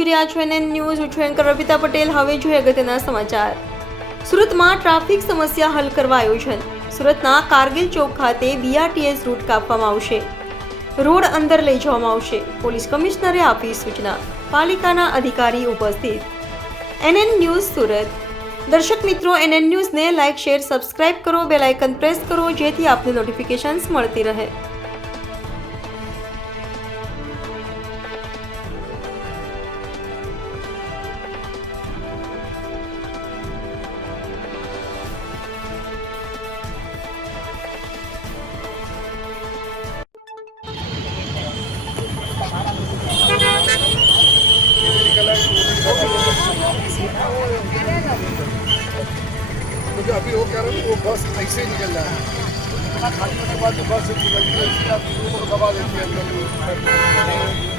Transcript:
આપ જોઈ રહ્યા છો NN ન્યૂઝ. હું છું એન્કર રવિતા પટેલ. હવે જોઈએ અગત્યના સમાચાર. સુરતમાં ટ્રાફિક સમસ્યા હલ કરવા આયોજન. સુરતના કારગિલ ચોક ખાતે BRTS રૂટ કાપવામાં આવશે. રોડ અંદર લઈ જવામાં આવશે. પોલીસ કમિશનરે આપી સૂચના. પાલિકાના અધિકારી ઉપસ્થિત. NN news Surat. દર્શક મિત્રો, NN ન્યૂઝને લાઇક, શેર, સબસ્ક્રાઇબ કરો, બેલ આઇકન પ્રેસ કરો જેથી આપને નોટિફિકેશન્સ મળતી રહે. क्योंकि अभी वो कह रहे हैं वो बस ऐसे ही निकल रहा है, खाली होने के बाद बस निकलती है, दबा देती है अंदर।